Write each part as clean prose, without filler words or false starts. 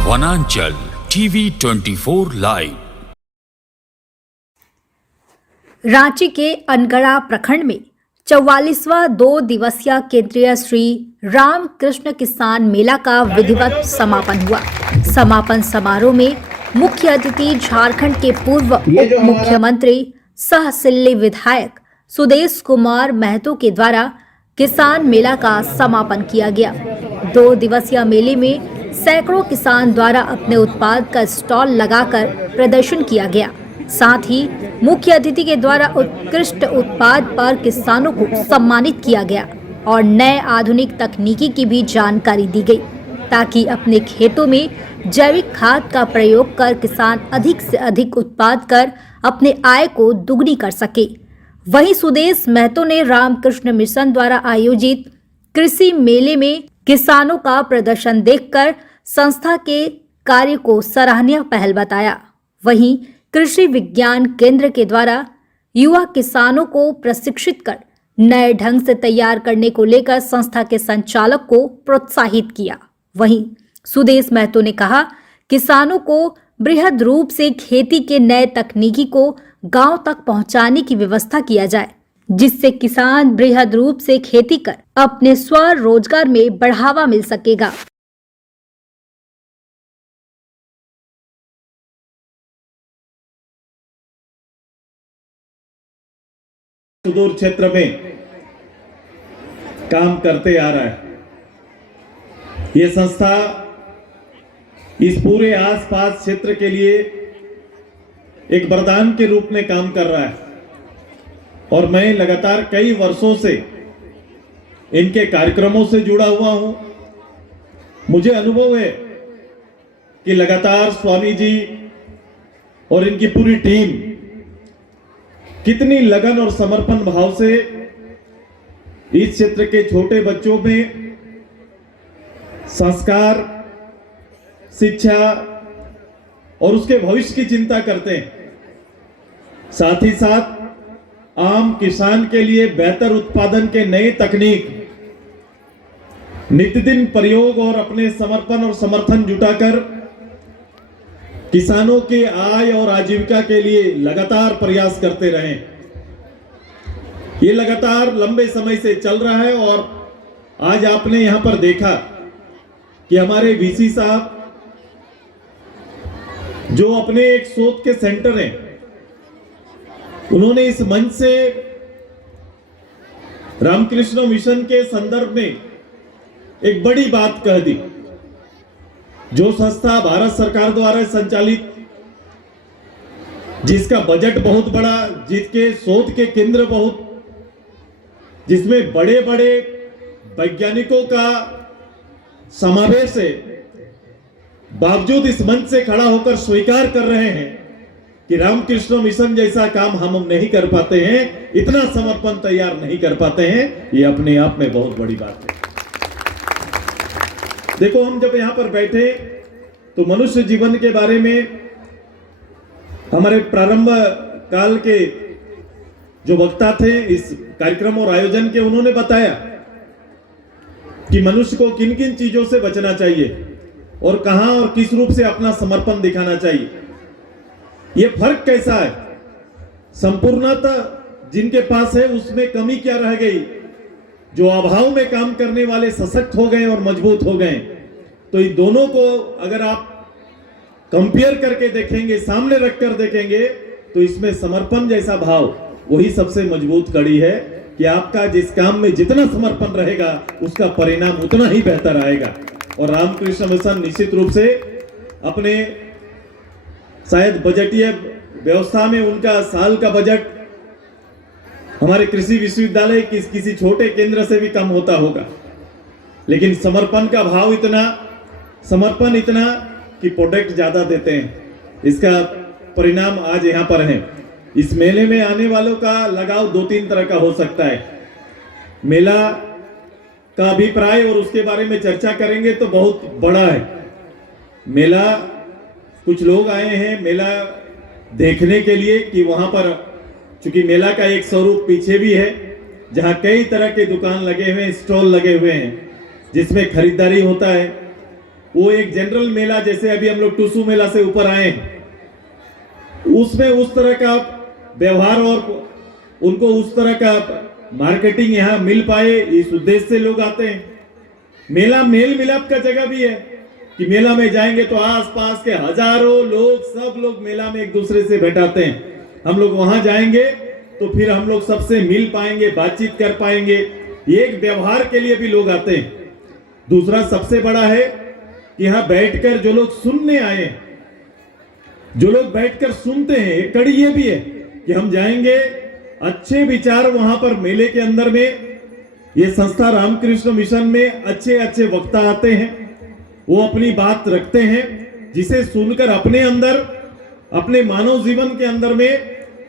वनांचल TV 24 live. Ranchi के अनगढ़ा प्रखंड में 44वां 2 दिवसीय केंद्रीय श्री रामकृष्ण किसान मेला का विधिवत समापन हुआ। समापन समारोह में मुख्य अतिथि झारखंड के पूर्व उप मुख्यमंत्री सह सिल्ली विधायक सुदेश कुमार महतो के द्वारा किसान मेला का समापन किया गया। 2 दिवसीय मेले में सैकड़ों किसान द्वारा अपने उत्पाद का स्टॉल लगाकर प्रदर्शन किया गया। साथ ही मुख्य अतिथि के द्वारा उत्कृष्ट उत्पाद पर किसानों को सम्मानित किया गया और नए आधुनिक तकनीकी की भी जानकारी दी गई, ताकि अपने खेतों में जैविक खाद का प्रयोग कर किसान अधिक से अधिक उत्पाद कर अपने आय को दुगनी कर सके। वहीं सुदेश महतो ने रामकृष्ण मिशन द्वारा आयोजित कृषि मेले में किसानों का प्रदर्शन देखकर संस्था के कार्य को सराहनीय पहल बताया। वहीं कृषि विज्ञान केंद्र के द्वारा युवा किसानों को प्रशिक्षित कर नए ढंग से तैयार करने को लेकर संस्था के संचालक को प्रोत्साहित किया। वहीं सुदेश महतो ने कहा, किसानों को बृहद रूप से खेती के नए तकनीकी को गांव तक पहुंचाने की व्यवस्था किया जाए, जिससे किसान बृहद रूप से खेती कर अपने स्वरोजगार में बढ़ावा मिल सकेगा। सुदूर क्षेत्र में काम करते आ रहा है। ये संस्था इस पूरे आसपास क्षेत्र के लिए एक वरदान के रूप में काम कर रहा है और मैं लगातार कई वर्षों से इनके कार्यक्रमों से जुड़ा हुआ हूं। मुझे अनुभव है कि लगातार स्वामी जी और इनकी पूरी टीम कितनी लगन और समर्पण भाव से इस क्षेत्र के छोटे बच्चों में संस्कार, शिक्षा और उसके भविष्य की चिंता करते हैं। साथ ही साथ आम किसान के लिए बेहतर उत्पादन के नए तकनीक, नित्यदिन प्रयोग और अपने समर्पण और समर्थन जुटाकर किसानों के आय और आजीविका के लिए लगातार प्रयास करते रहे। ये लगातार लंबे समय से चल रहा है और आज आपने यहां पर देखा कि हमारे वीसी साहब जो अपने एक शोध के सेंटर हैं, उन्होंने इस मंच से रामकृष्ण मिशन के संदर्भ में एक बड़ी बात कह दी। जो संस्था भारत सरकार द्वारा संचालित, जिसका बजट बहुत बड़ा, जिसके शोध के केंद्र बहुत, जिसमें बड़े बड़े वैज्ञानिकों का समावेश है, बावजूद इस मंच से खड़ा होकर स्वीकार कर रहे हैं कि रामकृष्ण मिशन जैसा काम हम नहीं कर पाते हैं, इतना समर्पण तैयार नहीं कर पाते हैं, ये अपने आप में बहुत बड़ी बात है। देखो, हम जब यहां पर बैठे तो मनुष्य जीवन के बारे में हमारे प्रारंभ काल के जो वक्ता थे इस कार्यक्रम और आयोजन के, उन्होंने बताया कि मनुष्य को किन किन चीजों से बचना चाहिए और कहां और किस रूप से अपना समर्पण दिखाना चाहिए। ये फर्क कैसा है, संपूर्णता जिनके पास है उसमें कमी क्या रह गई, जो अभाव में काम करने वाले सशक्त हो गए और मजबूत हो गए। तो इन दोनों को अगर आप कंपेयर करके देखेंगे, सामने रखकर देखेंगे, तो इसमें समर्पण जैसा भाव वही सबसे मजबूत कड़ी है कि आपका जिस काम में जितना समर्पण रहेगा उसका परिणाम उतना ही बेहतर आएगा। और रामकृष्ण मिशन निश्चित रूप से अपने शायद बजटीय व्यवस्था में उनका साल का बजट हमारे कृषि विश्वविद्यालय किसी छोटे केंद्र से भी कम होता होगा, लेकिन समर्पण का भाव इतना, समर्पण इतना कि प्रोडक्ट ज्यादा देते हैं। इसका परिणाम आज यहां पर है। इस मेले में आने वालों का लगाव 2-3 तरह का हो सकता है। मेला का अभिप्राय और उसके बारे में चर्चा करेंगे तो बहुत बड़ा है। मेला, कुछ लोग आए हैं मेला देखने के लिए कि वहां पर, चूंकि मेला का एक स्वरूप पीछे भी है जहां कई तरह के दुकान लगे हुए हैं, स्टॉल लगे हुए हैं, जिसमें खरीदारी होता है वो एक जनरल मेला, जैसे अभी हम लोग टूसू मेला से ऊपर आए हैं, उसमें उस तरह का व्यवहार और उनको उस तरह का मार्केटिंग यहाँ मिल पाए, इस उद्देश्य से लोग आते हैं। मेला मेल मिलाप का जगह भी है कि मेला में जाएंगे तो आसपास के हजारों लोग, सब लोग मेला में एक दूसरे से भेंटाते हैं। हम लोग वहां जाएंगे तो फिर हम लोग सबसे मिल पाएंगे, बातचीत कर पाएंगे। एक व्यवहार के लिए भी लोग आते हैं। दूसरा सबसे बड़ा है कि यहाँ बैठकर जो लोग सुनने आए, जो लोग बैठकर सुनते हैं, एक कड़ी ये भी है कि हम जाएंगे, अच्छे विचार वहां पर मेले के अंदर में, ये संस्था रामकृष्ण मिशन में अच्छे अच्छे वक्ता आते हैं, वो अपनी बात रखते हैं, जिसे सुनकर अपने अंदर, अपने मानव जीवन के अंदर में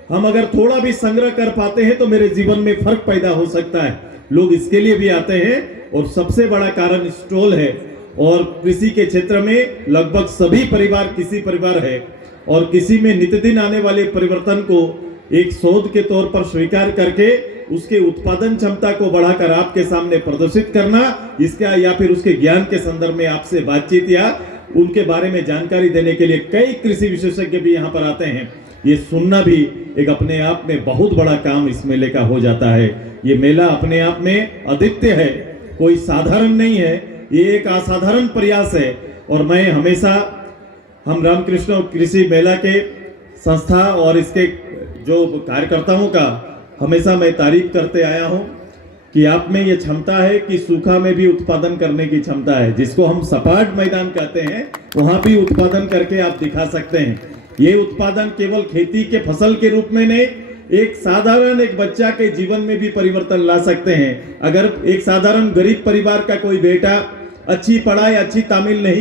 हम अगर थोड़ा भी संग्रह कर पाते हैं तो मेरे जीवन में फर्क पैदा हो सकता है। लोग इसके लिए भी आते हैं। और सबसे बड़ा कारण स्टॉल है। और कृषि के क्षेत्र में लगभग सभी परिवार कृषि परिवार है, और किसी में नित्यदिन आने वाले परिवर्तन को एक शोध के तौर पर स्वीकार करके उसके उत्पादन क्षमता को बढ़ाकर आपके सामने प्रदर्शित करना, इसका या फिर उसके ज्ञान के संदर्भ में आपसे बातचीत या उनके बारे में जानकारी देने के लिए कई कृषि विशेषज्ञ भी यहाँ पर आते हैं। ये सुनना भी एक अपने आप में बहुत बड़ा काम इस मेले का हो जाता है। ये मेला अपने आप में अद्वितीय है, कोई साधारण नहीं है, ये एक असाधारण प्रयास है। और मैं हमेशा हम रामकृष्ण कृषि मेला के संस्था और इसके जो कार्यकर्ताओं का हमेशा मैं तारीफ करते आया हूं कि आप में ये क्षमता है कि सूखा में भी उत्पादन करने की क्षमता है, जिसको हम सपाट मैदान कहते हैं, वहां भी उत्पादन करके आप दिखा सकते हैं। ये उत्पादन केवल खेती के फसल के रूप में नहीं, एक साधारण एक बच्चा के जीवन में भी परिवर्तन ला सकते हैं। अगर एक साधारण गरीब परिवार का कोई बेटा अच्छी पढ़ाई, अच्छी तामील नहीं